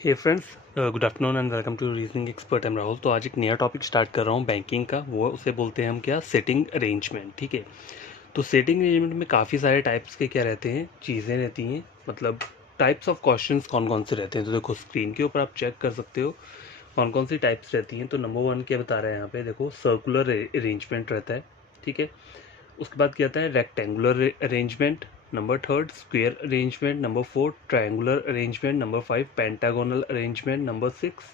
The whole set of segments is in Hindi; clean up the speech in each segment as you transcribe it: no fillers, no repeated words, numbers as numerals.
Hey friends, good afternoon and welcome to reasoning expert. Am Rahul. तो आज एक नया टॉपिक स्टार्ट कर रहा हूँ बैंकिंग का। वो उसे बोलते हैं हम क्या, सेटिंग अरेंजमेंट। ठीक है। तो सेटिंग अरेंजमेंट में काफ़ी सारे टाइप्स के क्या रहते हैं, चीज़ें रहती हैं। मतलब टाइप्स ऑफ क्वेश्चंस कौन कौन से रहते हैं। तो देखो स्क्रीन के ऊपर आप चेक कर सकते हो कौन कौन सी टाइप्स रहती हैं। तो नंबर 1 क्या बता रहा है यहाँ पे, देखो सर्कुलर अरेंजमेंट रहता है। ठीक है। उसके बाद क्या आता है, rectangular arrangement. Number 3 square arrangement. Number 4 triangular arrangement. Number 5 pentagonal arrangement. Number 6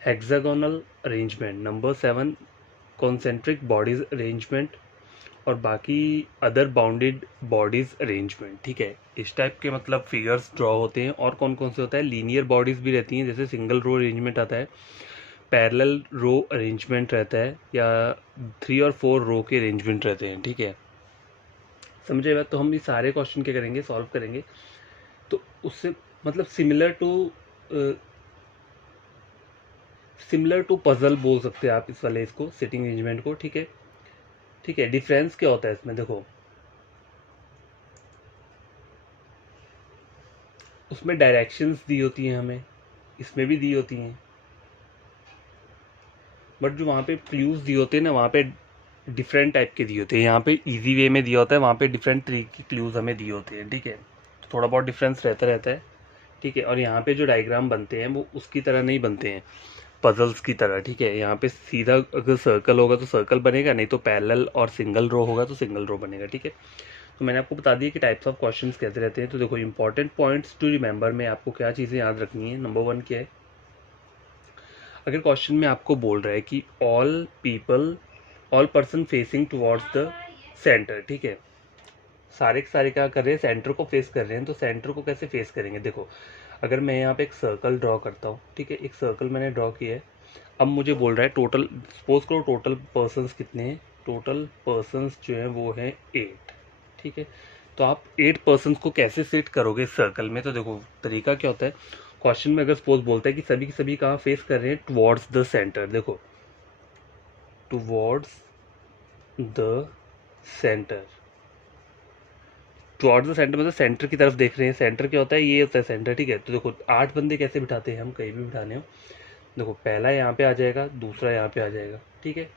hexagonal arrangement. Number 7 concentric bodies arrangement. और बाकी अदर बाउंडेड बॉडीज अरेंजमेंट। ठीक है। इस टाइप के मतलब फिगर्स ड्रॉ होते हैं। और कौन कौन से होता है, लीनियर बॉडीज भी रहती हैं, जैसे सिंगल रो अरेंजमेंट आता है, पैरेलल रो अरेंजमेंट रहता है, या 3 और 4 रो के अरेंजमेंट रहते हैं। ठीक है, समझे बात। तो हम ये सारे क्वेश्चन क्या करेंगे, सॉल्व करेंगे। तो उससे मतलब सिमिलर टू पजल बोल सकते हैं आप इस वाले इसको, सिटिंग अरेंजमेंट को। ठीक है। ठीक है। डिफरेंस क्या होता है इसमें, देखो उसमें डायरेक्शंस दी होती हैं हमें, इसमें भी दी होती हैं। बट जो वहाँ पे क्लूज दिए होते हैं ना, वहाँ पे डिफरेंट टाइप के दिए होते हैं। यहाँ पे इजी वे में दिया होता है, वहाँ पे डिफरेंट तरीके के क्लूज हमें दिए होते हैं। ठीक है। तो थोड़ा बहुत डिफरेंस रहता है। ठीक है। और यहाँ पे जो डायग्राम बनते हैं वो उसकी तरह नहीं बनते हैं, पजल्स की तरह। ठीक है। यहाँ पे सीधा अगर सर्कल होगा तो सर्कल बनेगा, नहीं तो पैरेलल और सिंगल रो होगा तो सिंगल रो बनेगा। ठीक है। तो मैंने आपको बता दिया कि टाइप्स ऑफ क्वेश्चंस कैसे रहते हैं। तो देखो इंपॉर्टेंट पॉइंट्स टू रिमेंबर में आपको क्या चीज़ें याद रखनी है। नंबर 1 क्या है, अगर क्वेश्चन में आपको बोल रहा है कि all person facing towards the centre. ठीक है। सारे के सारे क्या कर रहे हैं, सेंटर को फेस कर रहे हैं। तो सेंटर को कैसे फेस करेंगे, देखो अगर मैं यहाँ पे एक सर्कल ड्रॉ करता हूँ। ठीक है। एक सर्कल मैंने ड्रॉ किया है। अब मुझे बोल रहा है टोटल, सपोज करो टोटल पर्सन्स कितने हैं, टोटल पर्सन्स जो हैं वो हैं 8। ठीक है। तो आप 8 पर्सन्स को कैसे सेट करोगे इस सर्कल में। तो देखो तरीका क्या होता है, क्वेश्चन में अगर सपोज बोलता है कि सभी के सभी कहाँ फेस कर रहे हैं, टुवर्ड्स द सेंटर। देखो towards the centre, towards the centre मतलब सेंटर की तरफ देख रहे हैं। सेंटर क्या होता है, ये होता है सेंटर। ठीक है। तो देखो 8 बंदे कैसे बिठाते हैं हम, कहीं भी बिठाने हो। देखो पहला यहाँ पे आ जाएगा, दूसरा यहाँ पे आ जाएगा। ठीक है।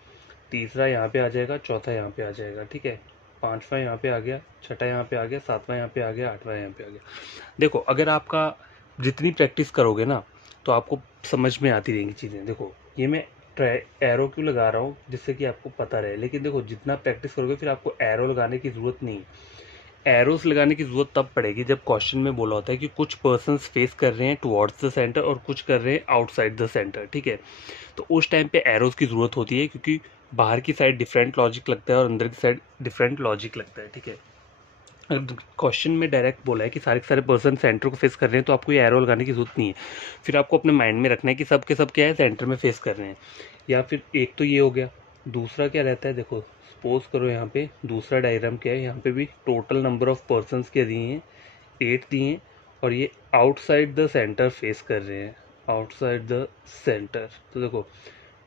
तीसरा यहाँ पे आ जाएगा, चौथा यहाँ पे आ जाएगा। ठीक है। पांचवा यहाँ पे आ गया, छठा यहाँ पे आ गया, सातवां यहाँ पे आ गया, आठवां यहाँ पे आ गया। देखो अगर आपका जितनी प्रैक्टिस करोगे ना, तो आपको समझ में आती रहेंगी चीज़ें। देखो ये मैं एरो क्यों लगा रहा हूँ, जिससे कि आपको पता रहे। लेकिन देखो जितना प्रैक्टिस करोगे फिर आपको एरो लगाने की ज़रूरत नहीं। एरोस लगाने की ज़रूरत तब पड़ेगी जब क्वेश्चन में बोला होता है कि कुछ पर्सन्स फेस कर रहे हैं टुवर्ड्स द सेंटर और कुछ कर रहे हैं आउटसाइड द सेंटर। ठीक है। तो उस टाइम पे एरोस की ज़रूरत होती है, क्योंकि बाहर की साइड डिफरेंट लॉजिक लगता है और अंदर की साइड डिफरेंट लॉजिक लगता है। ठीक है। क्वेश्चन में डायरेक्ट बोला है कि सारे के सारे पर्सन सेंटर को फेस कर रहे हैं, तो आपको ये एरो लगाने की जरूरत नहीं है। फिर आपको अपने माइंड में रखना है कि सब के सब क्या है, सेंटर में फेस कर रहे हैं। या फिर एक तो ये हो गया, दूसरा क्या रहता है, देखो सपोज करो यहाँ पे दूसरा डायग्राम क्या है, यहाँ पे भी टोटल नंबर ऑफ पर्सन क्या दिए हैं, 8 दिए हैं। और ये आउटसाइड द सेंटर फेस कर रहे हैं, आउटसाइड द सेंटर। तो देखो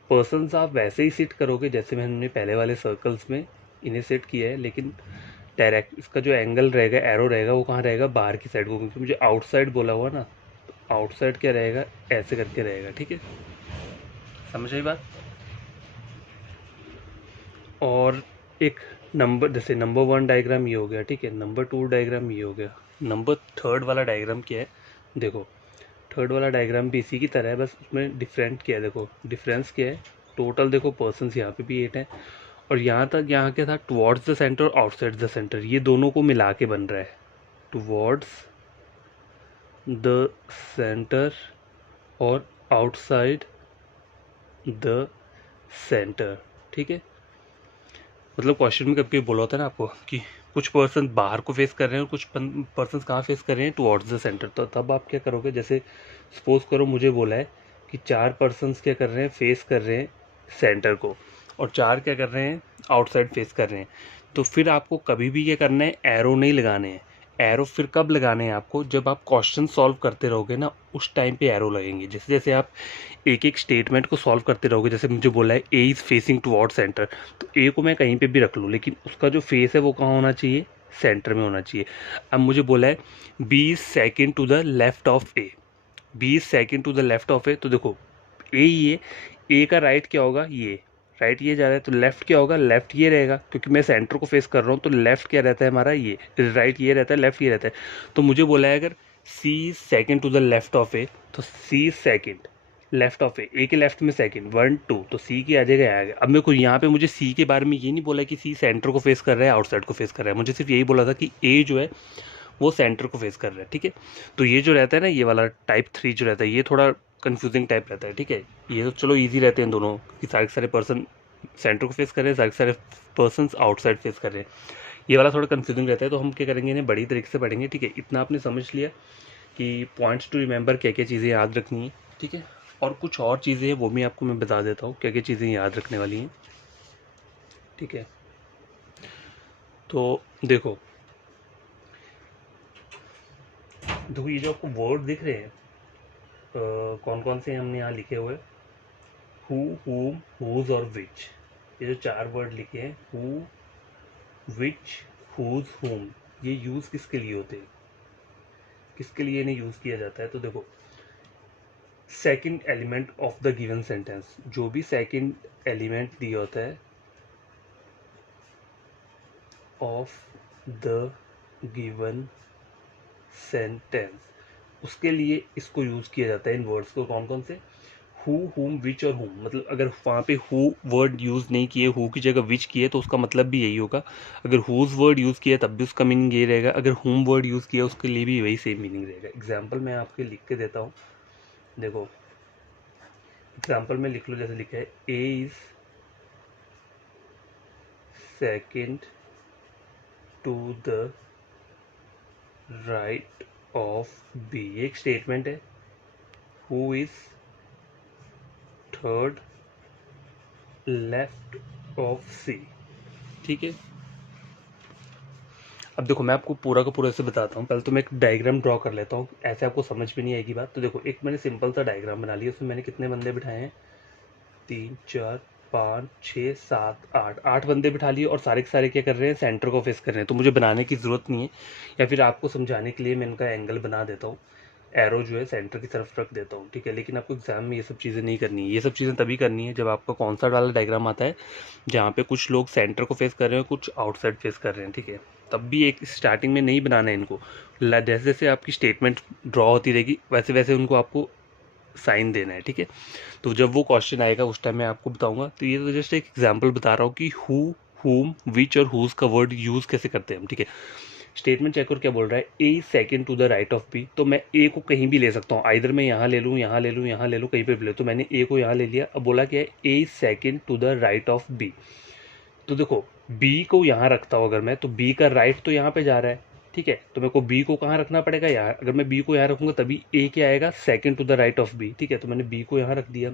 पर्सन्स आप वैसे ही सेट करोगे जैसे मैंने पहले वाले सर्कल्स में इन्हें सेट किया है, लेकिन डायरेक्ट इसका जो एंगल रहेगा, एरो रहेगा, वो कहाँ रहेगा, बाहर की साइड को, क्योंकि मुझे आउटसाइड बोला हुआ ना। तो आउटसाइड क्या रहेगा, ऐसे करके रहेगा। ठीक है। समझ आई बात। और एक नंबर, जैसे नंबर 1 डायग्राम ये हो गया। ठीक है। नंबर 2 डायग्राम ये हो गया। नंबर 3 वाला डायग्राम क्या है, देखो थर्ड वाला डायग्राम भी इसी की तरह है, बस उसमें डिफरेंट क्या है, देखो डिफरेंस क्या है। टोटल देखो पर्सन्स यहाँ पे भी 8 है, और यहाँ तक यहाँ क्या था, टुवर्ड्स द सेंटर और आउटसाइड द सेंटर, ये दोनों को मिला के बन रहा है टुवर्ड्स द सेंटर और आउटसाइड द सेंटर। ठीक है। मतलब क्वेश्चन में कभी कभी बोला होता है ना आपको कि कुछ पर्सन बाहर को फेस कर रहे हैं और कुछ पर्सन कहाँ फेस कर रहे हैं, टुवर्ड्स द सेंटर। तो तब आप क्या करोगे, जैसे सपोज करो मुझे बोला है कि 4 पर्सन्स क्या कर रहे हैं, फेस कर रहे हैं सेंटर को, और 4 क्या कर रहे हैं, आउटसाइड फेस कर रहे हैं। तो फिर आपको कभी भी क्या करना है, एरो नहीं लगाने हैं। एरो फिर कब लगाने हैं आपको, जब आप क्वेश्चन सॉल्व करते रहोगे ना, उस टाइम पे एरो लगेंगे। जैसे जैसे आप एक एक स्टेटमेंट को सॉल्व करते रहोगे, जैसे मुझे बोला है A is facing toward centre, तो ए को मैं कहीं पे भी रख लूँ, लेकिन उसका जो फेस है वो कहाँ होना चाहिए, सेंटर में होना चाहिए। अब मुझे बोला है B is second to the left of A, B is second to the left of A, तो देखो ए ही है, ए का राइट क्या होगा, ये राइट ये जा रहा है, तो लेफ्ट क्या होगा, लेफ्ट ये रहेगा, क्योंकि मैं सेंटर को फेस कर रहा हूँ, तो लेफ्ट क्या रहता है हमारा, ये राइट ये रहता है, लेफ्ट ये रहता है। तो मुझे बोला है अगर C second to the left of A, तो C second left of A के लेफ्ट में सेकंड 1 2, तो सी की आ जाएगा यहाँ आएगा। अब मेरे को यहाँ पे मुझे सी के बारे में ये नहीं बोला कि सी सेंटर को फेस कर रहा है आउटसाइड को फेस कर रहा है, मुझे सिर्फ यही बोला था कि ए जो है वो सेंटर को फेस कर रहा है, ठीक है। तो ये जो रहता है ना, ये वाला टाइप 3 जो रहता है, ये थोड़ा कंफ्यूजिंग टाइप रहता है, ठीक है। ये तो चलो ईजी रहते हैं दोनों, कि सारे के सारे पर्सन सेंटर को फेस कर रहे हैं, सारे के सारे पर्सन आउटसाइड फेस कर रहे हैं। ये वाला थोड़ा कंफ्यूजिंग रहता है, तो हम क्या करेंगे, इन्हें बड़ी तरीके से पढ़ेंगे, ठीक है। इतना आपने समझ लिया कि पॉइंट्स टू रिमेंबर क्या क्या चीज़ें याद रखनी है, ठीक है। और कुछ और चीज़ें हैं वो भी आपको मैं बता देता हूँ क्या क्या चीज़ें याद रखने वाली हैं, ठीक है। तो देखो देखो ये जो आपको वर्ड दिख रहे हैं, कौन कौन से हमने यहाँ लिखे हुए, हु हुम हुज और विच, ये जो 4 वर्ड लिखे हैं, हु विच हुज हुम, ये यूज़ किसके लिए होते हैं, किसके लिए इन्हें यूज़ किया जाता है। तो देखो second element of the given sentence, जो भी सेकंड एलिमेंट दिया होता है ऑफ द गिवन सेंटेंस, उसके लिए इसको यूज़ किया जाता है इन वर्ड्स को। कौन कौन से, हु हुम विच और हुम, मतलब अगर वहाँ पे हु वर्ड यूज़ नहीं किए, हु की जगह विच किए, तो उसका मतलब भी यही होगा। अगर हुज वर्ड यूज़ किया तब भी उसका मीनिंग यही रहेगा, अगर हुम वर्ड यूज़ किया उसके लिए भी वही सेम मीनिंग रहेगा। एग्जाम्पल मैं आपके लिख के देता हूँ, देखो एग्जाम्पल में लिख लो, जैसे लिखा है A is second to the right of B, एक स्टेटमेंट है। Who is third left of C, ठीक है। अब देखो मैं आपको पूरा का पूरा ऐसे बताता हूँ, पहले तो मैं एक डायग्राम ड्रॉ कर लेता हूँ, ऐसे आपको समझ में नहीं आएगी बात। तो देखो एक मैंने सिंपल सा डायग्राम बना लिया, उसमें मैंने कितने बंदे बिठाए हैं, 3 4 5 6 7 8, 8 बंदे बिठा लिए, और सारे के सारे क्या कर रहे हैं, सेंटर को फेस कर रहे हैं। तो मुझे बनाने की ज़रूरत नहीं है, या फिर आपको समझाने के लिए मैं इनका एंगल बना देता हूँ, एरो जो है सेंटर की तरफ रख देता हूँ, ठीक है। लेकिन आपको एग्जाम में ये सब चीज़ें नहीं करनी है, ये सब चीज़ें तभी करनी है जब आपका कौन सा वाला डायग्राम आता है जहाँ पे कुछ लोग सेंटर को फेस कर रहे हैं, कुछ आउटसाइड फेस कर रहे हैं, ठीक है। तब भी एक स्टार्टिंग में नहीं बनाना है इनको, जैसे जैसे आपकी स्टेटमेंट ड्रॉ होती रहेगी वैसे वैसे उनको आपको साइन देना है, ठीक है। तो जब वो क्वेश्चन आएगा उस टाइम मैं आपको बताऊंगा। तो ये तो जस्ट एक एग्जांपल बता रहा हूँ कि हु हुम विच और हुज का वर्ड यूज़ कैसे करते हैं हम, ठीक है। स्टेटमेंट चेक कर क्या बोल रहा है, A second to the right of B, तो मैं ए को कहीं भी ले सकता हूँ, आइधर मैं यहाँ ले लूँ, यहाँ ले लूँ, यहाँ ले लूँ, कहीं पे भी ले, तो मैंने ए को यहाँ ले लिया। अब बोला क्या है, A second to the right of B, तो देखो बी को यहाँ रखता हूँ अगर मैं, तो बी का राइट तो यहाँ पे जा रहा है, ठीक है। तो मेरे को बी को कहाँ रखना पड़ेगा, यहाँ। अगर मैं बी को यहाँ रखूंगा तभी ए क्या आएगा, second to the right of B, ठीक है। तो मैंने बी को यहाँ रख दिया,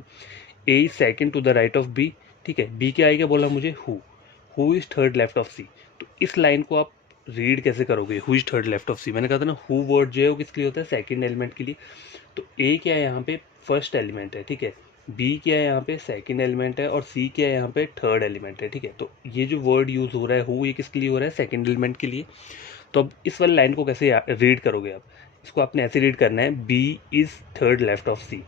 A is second to the right of B, ठीक है। बी क्या आएगा, बोला मुझे who is third left of C. तो इस लाइन को आप रीड कैसे करोगे, who is third left of C, मैंने कहा था ना हु वर्ड जो है वो किसके लिए होता है, सेकंड एलिमेंट के लिए। तो ए क्या है यहाँ पे, फर्स्ट एलिमेंट है, ठीक है। बी क्या है यहाँ पे, सेकंड एलिमेंट है, और सी क्या है यहाँ पे, थर्ड एलिमेंट है, ठीक है। तो ये जो वर्ड यूज हो रहा है हु, ये किसके लिए हो रहा है, सेकंड एलिमेंट के लिए। तो अब इस वाली लाइन को कैसे रीड करोगे आप, इसको आपने ऐसे रीड करना है, B is third left of C.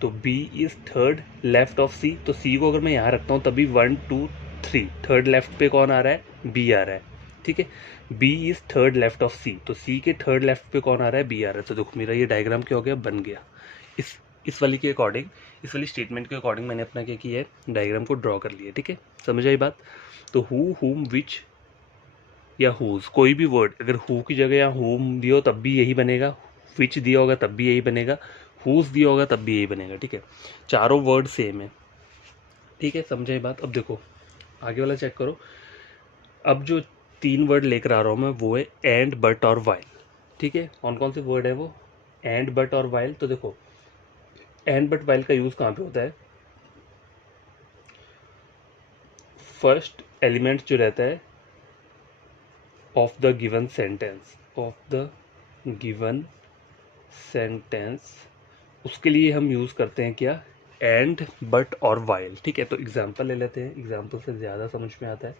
तो B is third left of C, तो सी को अगर मैं यहाँ रखता हूँ तभी 1 2 3, थर्ड लेफ्ट पे कौन आ रहा है, बी आ रहा है, ठीक है। B is third left of C, तो सी के थर्ड लेफ्ट पे कौन आ रहा है, बी आ रहा है। तो देखो मेरा ये डायग्राम क्या हो गया, बन गया। इस वाली के अकॉर्डिंग, इस वाली स्टेटमेंट के अकॉर्डिंग मैंने अपना क्या किया है, डायग्राम को ड्रॉ कर लिया, ठीक है। समझ आई बात। तो हु हुम विच या हुज, कोई भी वर्ड अगर हु की जगह या हुम दिया हो तब भी यही बनेगा, विच दिया होगा तब भी यही बनेगा, हुज दिया होगा तब भी यही बनेगा, ठीक है। चारों वर्ड सेम है, ठीक है। समझाई बात। अब देखो आगे वाला चेक करो। अब जो 3 वर्ड लेकर आ रहा हूँ मैं वो है एंड बट और वाइल, ठीक है। कौन कौन से वर्ड है वो, एंड बट और वाइल। तो देखो एंड बट वाइल का यूज़ कहाँ पे होता है, फर्स्ट एलिमेंट जो रहता है of the given sentence, of the given sentence, उसके लिए हम यूज़ करते हैं क्या, एंड बट और वाइल, ठीक है। तो एग्जांपल ले लेते हैं, एग्जांपल से ज़्यादा समझ में आता है,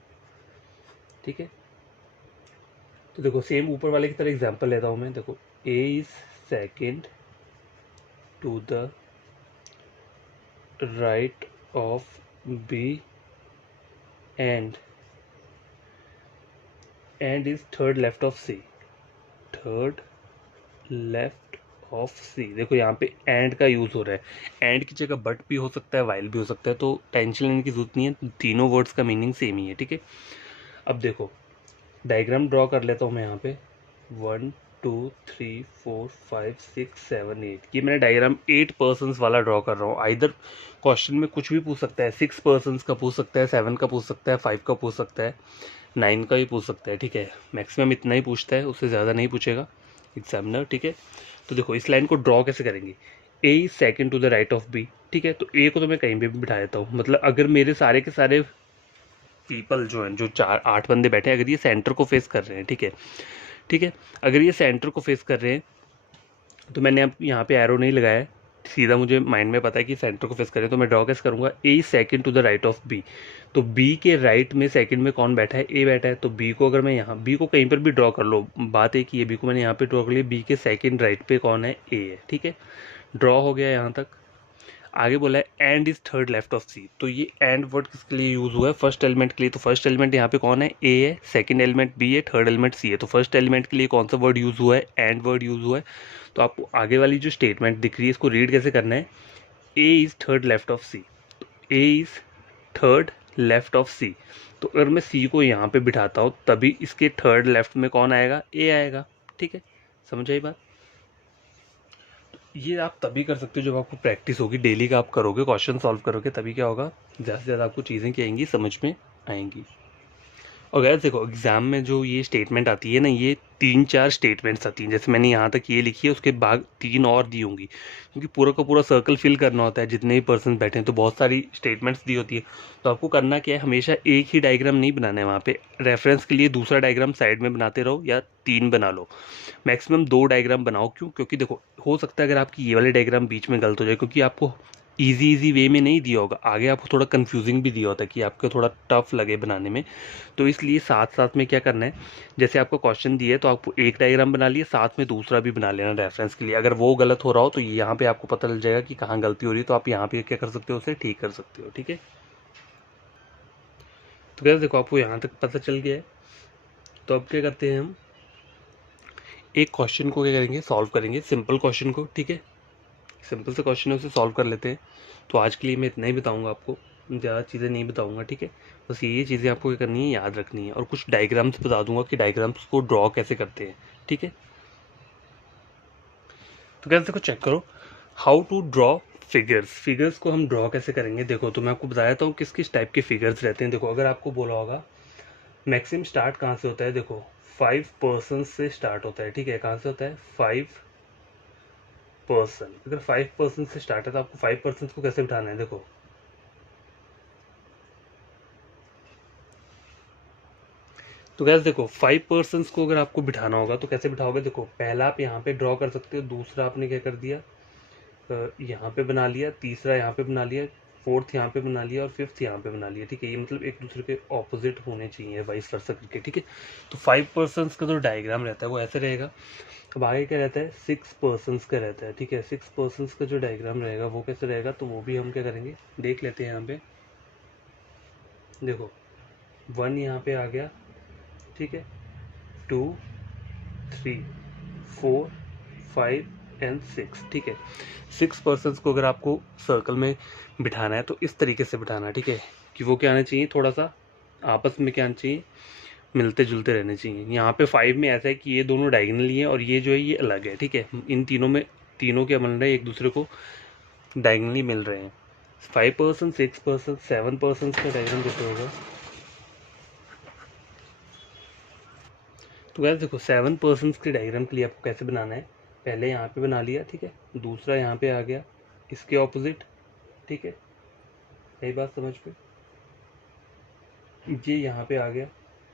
ठीक है। तो देखो सेम ऊपर वाले की तरह एग्जांपल लेता हूँ मैं, देखो A is second to the right of B and is third left of C, third left of C. देखो यहाँ पे एंड का यूज़ हो रहा है, एंड की जगह बट भी हो सकता है, वाइल भी हो सकता है, तो टेंशन लेने की जरूरत नहीं है, तीनों वर्ड्स का मीनिंग सेम ही है, ठीक है। अब देखो डायग्राम ड्रॉ कर लेता हूँ मैं यहाँ पे 1 2 3 4 5 6 7 8, ये मैंने डायग्राम 8 पर्सन्स वाला ड्रॉ कर रहा हूँ। आइदर क्वेश्चन में कुछ भी पूछ सकता है, 6 पर्सन्स का पूछ सकता है, 7 का पूछ सकता है, 5 का पूछ सकता है, 9 का भी पूछ सकता है, ठीक है। मैक्सिमम इतना ही पूछता है, उससे ज़्यादा नहीं पूछेगा एग्जामिनर, ठीक है। तो देखो इस लाइन को ड्रॉ कैसे करेंगे, A is second to the right of B, ठीक है। तो ए को तो मैं कहीं भी बिठा देता हूँ, मतलब अगर मेरे सारे के सारे पीपल जो हैं, जो 8 बंदे बैठे हैं, अगर ये सेंटर को फेस कर रहे हैं, ठीक है, ठीक है, अगर ये सेंटर को फेस कर रहे हैं तो मैंने अब यहाँ पे एरो नहीं लगाया है, सीधा मुझे माइंड में पता है कि सेंटर को फेस करें, तो मैं ड्रॉ कैसे करूँगा, A is second to the right of B, तो बी के राइट में सेकंड में कौन बैठा है, ए बैठा है, तो बी को अगर मैं यहाँ, बी को कहीं पर भी ड्रॉ कर लो, बात एक ही है, बी को मैंने यहाँ पे ड्रॉ कर लिया, बी के सेकंड राइट पे कौन है, ए है, ठीक है। ड्रॉ हो गया यहाँ तक। आगे बोला है and is third left of C, तो ये एंड वर्ड किसके लिए यूज हुआ है, फर्स्ट एलिमेंट के लिए, तो फर्स्ट एलिमेंट यहाँ पे कौन है, ए है, सेकंड एलिमेंट बी है, थर्ड एलिमेंट सी है, तो फर्स्ट एलिमेंट के लिए कौन सा वर्ड यूज हुआ है, एंड वर्ड यूज हुआ है। तो आपको आगे वाली जो स्टेटमेंट दिख रही है इसको रीड कैसे करना है, A is third left of C, A is third left of C, तो अगर मैं सी को यहाँ पे बिठाता हूँ तभी इसके थर्ड लेफ्ट में कौन आएगा, ए आएगा, ठीक है। समझ आई बात। ये आप तभी कर सकते हो जब आपको प्रैक्टिस होगी, डेली का आप करोगे, क्वेश्चन सॉल्व करोगे, तभी क्या होगा, ज़्यादा से ज़्यादा आपको चीज़ें क्या आएंगी, समझ में आएंगी। और गैस देखो एग्जाम में जो ये स्टेटमेंट आती है ना, ये 3-4 स्टेटमेंट्स आती हैं, जैसे मैंने यहाँ तक ये लिखी है, उसके बाद 3 और दी होंगी, क्योंकि पूरा का पूरा सर्कल फिल करना होता है, जितने भी पर्सन बैठे हैं तो बहुत सारी स्टेटमेंट्स दी होती है। तो आपको करना क्या है, हमेशा एक ही डायग्राम नहीं बनाना है, वहाँ पे रेफरेंस के लिए दूसरा डायग्राम साइड में बनाते रहो, या 3 बना लो, मैक्सिमम 2 डायग्राम बनाओ। क्यों, क्योंकि देखो हो सकता है अगर आपकी ये वाले डायग्राम बीच में गलत हो जाए, क्योंकि आपको इजी वे में नहीं दिया होगा, आगे आपको थोड़ा कंफ्यूजिंग भी दिया होता है कि आपको थोड़ा टफ लगे बनाने में, तो इसलिए साथ साथ में क्या करना है, जैसे आपको क्वेश्चन दिए तो आपको एक डायग्राम बना लिया, साथ में दूसरा भी बना लेना रेफरेंस के लिए। अगर वो गलत हो रहा हो तो यहाँ पे आपको पता चल जाएगा कि कहाँ गलती हो रही है, तो आप यहाँ पे क्या कर सकते हो, उसे ठीक कर सकते हो, ठीक है। तो कैसे देखो आपको यहाँ तक पता चल गया है। तो अब क्या करते हैं, हम एक क्वेश्चन को क्या करेंगे, सॉल्व करेंगे, सिंपल क्वेश्चन को, ठीक है। सिंपल से क्वेश्चन है उसे सॉल्व कर लेते हैं। तो आज के लिए मैं इतना ही बताऊंगा आपको, ज़्यादा चीज़ें नहीं बताऊंगा, ठीक है। बस ये चीज़ें आपको क्या करनी है, याद रखनी है, और कुछ डायग्राम्स बता दूंगा कि डायग्राम्स को ड्रॉ कैसे करते हैं, ठीक है। तो कैसे देखो चेक करो, how to draw figures, figures को हम ड्रॉ कैसे करेंगे। देखो तो मैं आपको बताया था किस किस टाइप के फिगर्स रहते हैं। देखो अगर आपको बोला होगा मैक्सिमम स्टार्ट कहाँ से होता है, देखो 5 पर्सन से स्टार्ट होता है, ठीक है। कहाँ से होता है, 5 पर्सन। अगर 5 पर्सन से स्टार्ट है तो आपको 5 पर्सन को कैसे बिठाना है, देखो तो गैस देखो 5 पर्सन्स को अगर आपको बिठाना होगा तो कैसे बिठाओगे, देखो पहला आप यहाँ पे ड्रॉ कर सकते हो, दूसरा आपने क्या कर दिया, यहाँ पे बना लिया, तीसरा यहाँ पे बना लिया, फोर्थ यहाँ पे बना लिया, और फिफ्थ यहाँ पे बना लिया, ठीक है। ये मतलब एक दूसरे के ऑपोजिट होने चाहिए, वाइस वर्सा करके, ठीक है। तो 5 पर्सन्स का जो डायग्राम रहता है वो ऐसे रहेगा। अब आगे क्या रहता है, 6 पर्सन्स का रहता है, ठीक है। 6 पर्सन्स का जो डायग्राम रहेगा वो कैसे रहेगा, तो वो भी हम क्या करेंगे, देख लेते हैं। यहाँ पे देखो 1 यहाँ पे आ गया, ठीक है, 2 3 4 5 एंड 6, ठीक है। 6 पर्सन्स को अगर आपको सर्कल में बिठाना है तो इस तरीके से बिठाना है, ठीक है, कि वो क्या आना चाहिए, थोड़ा सा आपस में क्या आना चाहिए, मिलते जुलते रहने चाहिए। यहाँ पे 5 में ऐसा है कि ये दोनों डायगनली हैं और ये जो है ये अलग है, ठीक है। इन तीनों में तीनों क्या मिल रहे हैं, एक दूसरे को डायगनली मिल रहे हैं। 5 पर्सन, 6 पर्सन, 7 पर्सन का डायग्राम कैसे होगा, तो वैसे देखो 7 पर्सन्स के डायग्राम के लिए आपको कैसे बनाना है, पहले यहाँ पे बना लिया, ठीक है, दूसरा यहाँ पे आ गया इसके ऑपोजिट, ठीक है। यही बात समझ पे, ये यहाँ पे आ गया,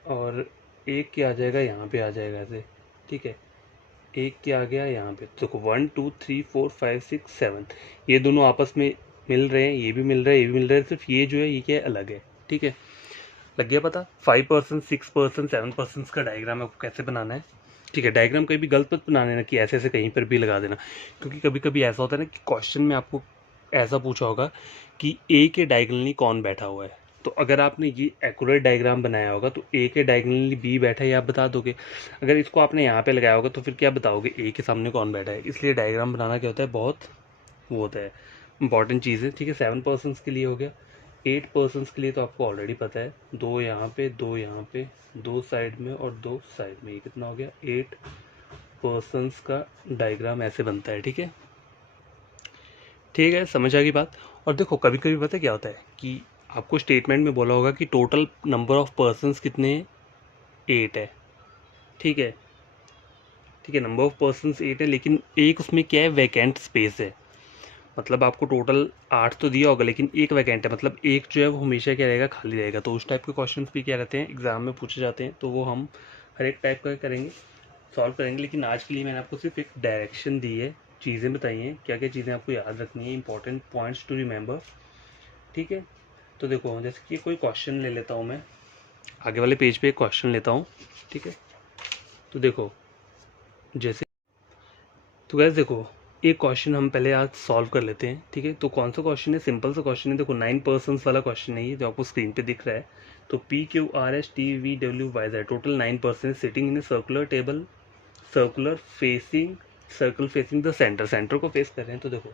और एक क्या आ जाएगा, यहाँ पे आ जाएगा ऐसे, ठीक है। एक क्या आ गया यहाँ पे, देखो 1 2 3 4 5 6 7, ये दोनों आपस में मिल रहे हैं, ये भी मिल रहा है, ये भी मिल रहा है, सिर्फ ये जो है ये क्या है, अलग है, ठीक है। लग गया पता, 5 पर्सन, 6 पर्सन, 7 पर्सन का डायग्राम आपको कैसे बनाना है। ठीक है। डायग्राम कहीं भी गलत मत बना लेना कि ऐसे ऐसे कहीं पर भी लगा देना, क्योंकि कभी कभी ऐसा होता है ना कि क्वेश्चन में आपको ऐसा पूछा होगा कि ए के डायगोनली कौन बैठा हुआ है, तो अगर आपने ये एक्यूरेट डायग्राम बनाया होगा तो ए के डायगोनली बी बैठा है ये आप बता दोगे। अगर इसको आपने यहाँ पे लगाया होगा तो फिर क्या बताओगे ए के सामने कौन बैठा है। इसलिए डायग्राम बनाना क्या होता है, बहुत वो होता है, इंपॉर्टेंट चीज़ है। ठीक है, 7 पर्सन्स के लिए हो गया। 8 पर्सन्स के लिए तो आपको ऑलरेडी पता है, 2 यहाँ पे 2 यहाँ पे, 2 साइड में और 2 साइड में, ये कितना हो गया 8 पर्सन्स का डायग्राम ऐसे बनता है। ठीक है, ठीक है, समझ आ गई बात। और देखो कभी कभी पता है क्या होता है कि आपको स्टेटमेंट में बोला होगा कि टोटल नंबर ऑफ पर्सन्स कितने हैं, 8 है। ठीक है, ठीक है, नंबर ऑफ पर्सन्स 8 है, लेकिन एक उसमें क्या है, वैकेंट स्पेस है। मतलब आपको टोटल 8 तो दिया होगा लेकिन एक वैकेंट है, मतलब एक जो है वो हमेशा क्या रहेगा, खाली रहेगा। तो उस टाइप के क्वेश्चंस भी क्या रहते हैं, एग्जाम में पूछे जाते हैं, तो वो हम हर एक टाइप का करेंगे, सॉल्व करेंगे। लेकिन आज के लिए मैंने आपको सिर्फ एक डायरेक्शन दी है, चीज़ें बताई हैं, क्या क्या चीज़ें आपको याद रखनी है, इंपॉर्टेंट पॉइंट्स टू रिमेंबर। ठीक है, तो देखो जैसे कि कोई क्वेश्चन ले लेता हूँ मैं, आगे वाले पेज पे एक क्वेश्चन लेता हूँ। ठीक है, तो देखो जैसे, तो गैस देखो एक क्वेश्चन हम पहले आज सॉल्व कर लेते हैं। ठीक है, तो कौन सा क्वेश्चन है, सिंपल सा क्वेश्चन है। देखो 9 पर्सन्स वाला क्वेश्चन है ये, जो आपको स्क्रीन पे दिख रहा है। तो P Q R S T V W Y Z, total 9 person sitting in a circular table, circular facing, circle facing the centre, centre को फेस कर रहे हैं। तो देखो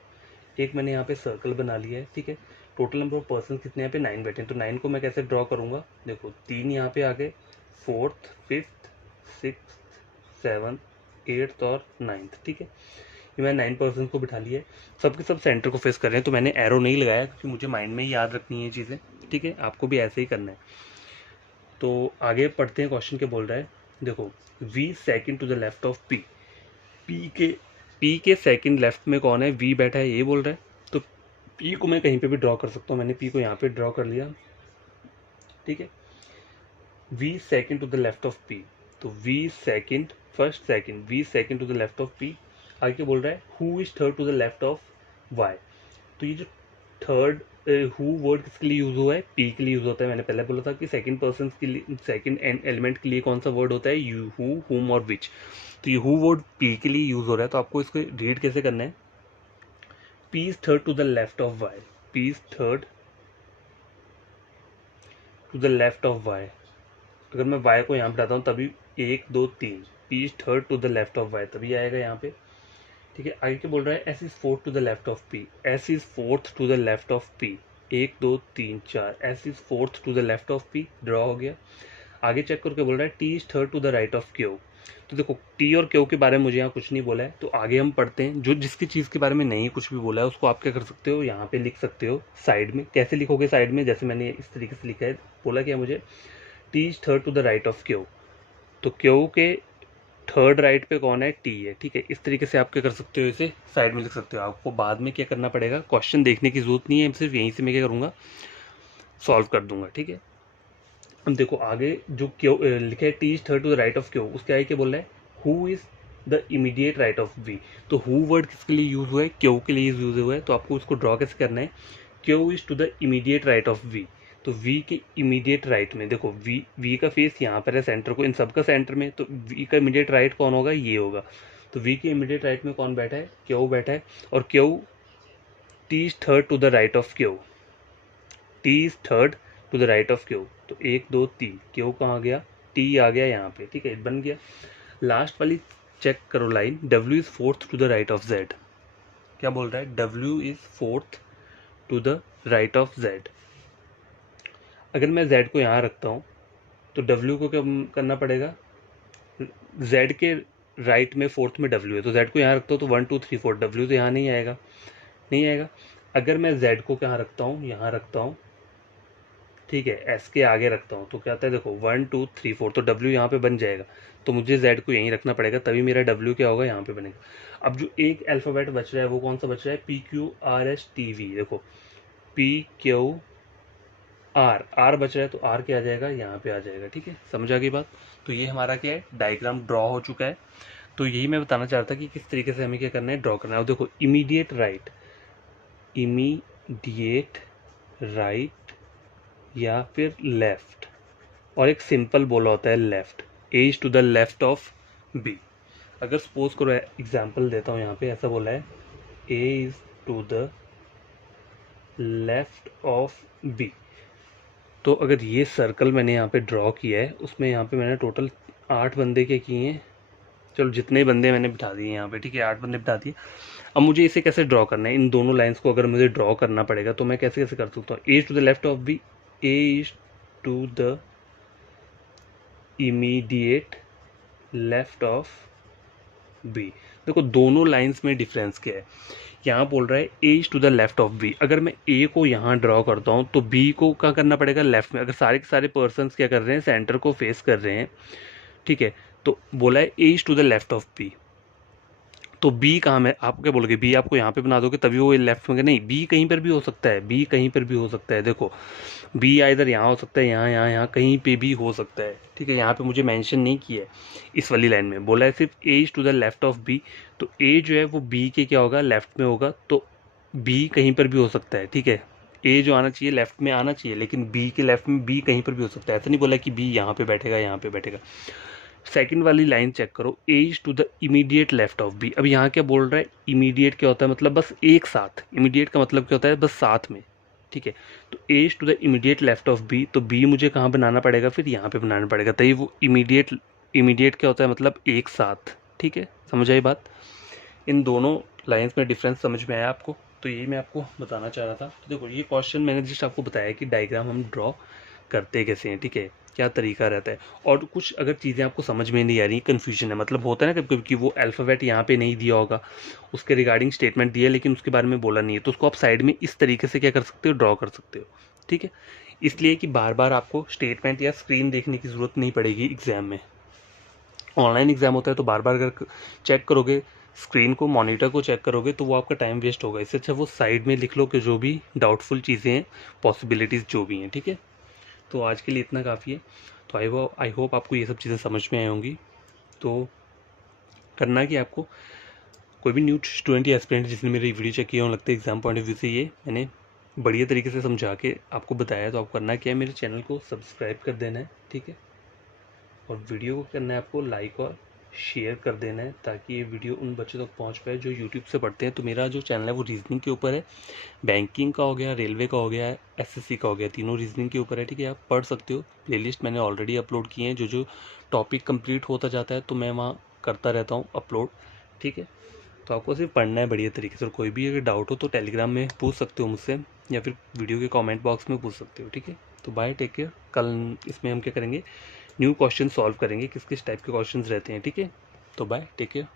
एक मैंने यहाँ पे सर्कल बना लिया है। ठीक है, टोटल नंबर ऑफ पर्सन कितने यहाँ पे 9 बैठे हैं। तो 9 को मैं कैसे ड्रॉ करूँगा, देखो 3 यहाँ पे आ गए, 4th 5th 6th 7th 8th और 9th। ठीक है, ये मैंने 9 पर्सन को बिठा लिया है, सबके सब सेंटर को फेस कर रहे हैं। तो मैंने एरो नहीं लगाया क्योंकि मुझे माइंड में ही याद रखनी है चीज़ें। ठीक है, आपको भी ऐसे ही करना है। तो आगे पढ़ते हैं, क्वेश्चन क्या बोल रहा है। देखो v second to the left of p, p के सेकंड लेफ्ट में कौन है, v बैठा है, ये बोल रहा है। तो p को मैं कहीं पे भी ड्रॉ कर सकता हूँ, मैंने p को यहाँ पे ड्रॉ कर लिया। ठीक है, v second to the left of p, तो v second, first second, v second to the left of p। आगे क्या बोल रहा है, who is third to the left of y। तो ये जो थर्ड हु वर्ड किसके लिए यूज हुआ है, पी के लिए यूज होता है। मैंने पहले बोला था कि सेकंड पर्सन के लिए, सेकंड एलिमेंट के लिए कौन सा वर्ड होता है, यू, हु, हुम और विच। तो ये हु वर्ड पी के लिए यूज हो रहा है। तो आपको इसको रीड कैसे करना है, P is third to the left of Y, P is third to the left of Y. अगर मैं वाई को यहाँ बिठाता हूँ तभी 1 2 3, P is third to the left of Y तभी आएगा यहाँ पे। ठीक है, आगे क्या बोल रहा है, S is fourth to the left of P, S is fourth to the left of P, 1 2 3 4, S is fourth to the left of P, draw हो गया। आगे चेक करके बोल रहा है T is third to the right of Q. तो देखो टी और क्यू के बारे में मुझे यहाँ कुछ नहीं बोला है, तो आगे हम पढ़ते हैं। जो जिसकी चीज़ के बारे में नहीं कुछ भी बोला है उसको आप क्या कर सकते हो, यहाँ पे लिख सकते हो साइड में। कैसे लिखोगे साइड में, जैसे मैंने इस तरीके से लिखा है, बोला क्या मुझे, T is third to the right of Q, तो क्यू के थर्ड राइट पे कौन है, टी है। ठीक है, इस तरीके से आप क्या कर सकते हो, इसे साइड में लिख सकते हो। आपको बाद में क्या करना पड़ेगा, क्वेश्चन देखने की जरूरत नहीं है, सिर्फ यहीं से मैं क्या करूँगा, सॉल्व कर दूंगा। ठीक है, अब देखो आगे जो क्यू लिखा है, T is third to the right of Q, उसके आगे क्या बोल रहा है, who is the immediate right of V. तो हु वर्ड किसके लिए यूज हुआ है, क्यू के लिए यूज हुआ है। तो आपको उसको ड्रॉ कैसे करना है, Q is to the immediate right of V. तो v के इमीडिएट राइट में देखो v का फेस यहाँ पर है सेंटर को, इन सब का सेंटर में, तो v का इमीडिएट राइट कौन होगा, ये होगा। तो v के इमीडिएट राइट में कौन बैठा है, क्यू बैठा है। और Q, t is third to the right of Q, t is third to the right of Q. तो 1 2 3, क्यू कहाँ गया, t आ गया यहाँ पे। ठीक है, बन गया। लास्ट वाली चेक करो line, w is fourth to the right of z। क्या बोल रहा है, w is fourth to the right of z। अगर मैं z को यहाँ रखता हूँ तो w को क्या करना पड़ेगा, z के राइट में फोर्थ में w है, तो z को यहाँ रखता हूँ तो 1 2 3 4, w तो यहाँ नहीं आएगा, नहीं आएगा। अगर मैं z को कहाँ रखता हूँ, यहाँ रखता हूँ, ठीक है, s के आगे रखता हूँ, तो क्या आता है, देखो 1 2 3 4, तो w यहाँ पे बन जाएगा। तो मुझे z को यहीं रखना पड़ेगा, तभी मेरा w क्या होगा, यहाँ पे बनेगा। अब जो एक अल्फ़ाबेट बच रहा है वो कौन सा बच रहा है, P Q R S T we. देखो पी क्यू आर, आर बच रहा है तो आर क्या आ जाएगा, यहाँ पे आ जाएगा। ठीक है, समझ आ गई बात। तो ये हमारा क्या है, डायग्राम ड्रॉ हो चुका है। तो यही मैं बताना चाह रहा था कि किस तरीके से हमें क्या करना है, ड्रॉ करना है। और देखो इमीडिएट राइट, इमीडिएट राइट या फिर लेफ्ट, और एक सिंपल बोला होता है left, A is to the left of B. अगर सपोज करो, एग्जाम्पल देता हूँ, यहाँ पे ऐसा बोला है A is to the left of B. तो अगर ये सर्कल मैंने यहाँ पे ड्रॉ किया है, उसमें यहाँ पे मैंने टोटल 8 बंदे क्या किए हैं, चलो जितने बंदे मैंने बिठा दिए यहाँ पे, ठीक है, 8 बंदे बिठा दिए। अब मुझे इसे कैसे ड्रॉ करना है, इन दोनों लाइंस को अगर मुझे ड्रॉ करना पड़ेगा तो मैं कैसे कैसे कर सकता हूँ। A to the left of B, A is to the immediate left of B. देखो दोनों लाइंस में डिफरेंस क्या है, यहाँ बोल रहा है A is to the left of B. अगर मैं ए को यहाँ ड्रॉ करता हूँ तो बी को क्या करना पड़ेगा, लेफ्ट में। अगर सारे के सारे पर्सन्स क्या कर रहे हैं, सेंटर को फेस कर रहे हैं, ठीक है, तो बोला है A is to the left of B. तो बी कहाँ में, आप क्या बोलोगे, बी आपको यहाँ पे बना दोगे तभी वो लेफ्ट में, नहीं, बी कहीं पर भी हो सकता है, बी कहीं पर भी हो सकता है। देखो बी इधर यहाँ हो सकता है, यहाँ यहाँ यहाँ कहीं पे भी हो सकता है, ठीक है। यहाँ पे मुझे मेंशन नहीं किया है इस वाली लाइन में, बोला है सिर्फ A is to the left of B. तो ए जो है वो बी के क्या होगा, लेफ्ट में होगा। तो बी कहीं पर भी हो सकता है, ठीक है। ए जो आना चाहिए लेफ्ट में आना चाहिए, लेकिन बी के लेफ्ट में बी कहीं पर भी हो सकता है। ऐसा नहीं बोला कि बी यहाँ पे बैठेगा, यहाँ पे बैठेगा। सेकंड वाली लाइन चेक करो, A is to the immediate left of B. अब यहाँ क्या बोल रहा है, इमीडिएट क्या होता है, मतलब बस एक साथ। इमीडिएट का मतलब क्या होता है, बस साथ में, ठीक है। तो A is to the immediate left of B, तो बी मुझे कहाँ बनाना पड़ेगा, फिर यहाँ पे बनाना पड़ेगा, तभी वो इमीडिएट। इमीडिएट क्या होता है, मतलब एक साथ, ठीक है। समझ आई बात, इन दोनों लाइंस में डिफरेंस समझ में आया आपको। तो यही मैं आपको बताना चाह रहा था। तो देखो ये क्वेश्चन मैंने जस्ट आपको बताया कि डायग्राम हम ड्रॉ करते कैसे हैं, ठीक है, क्या तरीका रहता है। और कुछ अगर चीज़ें आपको समझ में नहीं आ रही, कन्फ्यूजन है, मतलब होता है ना कभी कभी कि वो अल्फ़ाबेट यहाँ पे नहीं दिया होगा, उसके रिगार्डिंग स्टेटमेंट दिया लेकिन उसके बारे में बोला नहीं है, तो उसको आप साइड में इस तरीके से क्या कर सकते हो, ड्रॉ कर सकते हो, ठीक है। इसलिए कि बार बार आपको स्टेटमेंट या स्क्रीन देखने की ज़रूरत नहीं पड़ेगी एग्ज़ाम में। ऑनलाइन एग्ज़ाम होता है तो बार बार अगर चेक करोगे स्क्रीन को, मॉनिटर को चेक करोगे, तो वो आपका टाइम वेस्ट होगा। इससे अच्छा वो साइड में लिख लो कि जो भी डाउटफुल चीज़ें हैं, पॉसिबिलिटीज़ जो भी हैं, ठीक है। तो आज के लिए इतना काफ़ी है। तो आई होप आपको ये सब चीज़ें समझ में आई होंगी। तो करना कि आपको कोई भी न्यू स्टूडेंट या एस्पिरेंट जिसने मेरी वीडियो चेक किया हो, लगता है एग्जाम पॉइंट ऑफ व्यू से ये मैंने बढ़िया तरीके से समझा के आपको बताया, तो आपको करना क्या है, मेरे चैनल को सब्सक्राइब कर देना है, ठीक है। और वीडियो को करना है आपको लाइक और शेयर कर देना है, ताकि ये वीडियो उन बच्चों तक पहुंच पाए जो यूट्यूब से पढ़ते हैं। तो मेरा जो चैनल है वो रीजनिंग के ऊपर है, बैंकिंग का हो गया, रेलवे का हो गया, एसएससी का हो गया, तीनों रीजनिंग के ऊपर है, ठीक है। आप पढ़ सकते हो, प्लेलिस्ट मैंने ऑलरेडी अपलोड किए हैं। जो जो टॉपिक कंप्लीट होता जाता है तो मैं वहाँ करता रहता हूँ अपलोड, ठीक है। तो आपको सिर्फ पढ़ना है बढ़िया तरीके से। और कोई भी अगर डाउट हो तो टेलीग्राम में पूछ सकते हो मुझसे, या फिर वीडियो के कमेंट बॉक्स में पूछ सकते हो, ठीक है। तो बाय, टेक केयर। कल इसमें हम क्या करेंगे, न्यू क्वेश्चन सॉल्व करेंगे, किस किस टाइप के क्वेश्चंस रहते हैं, ठीक है। तो बाय, टेक केयर।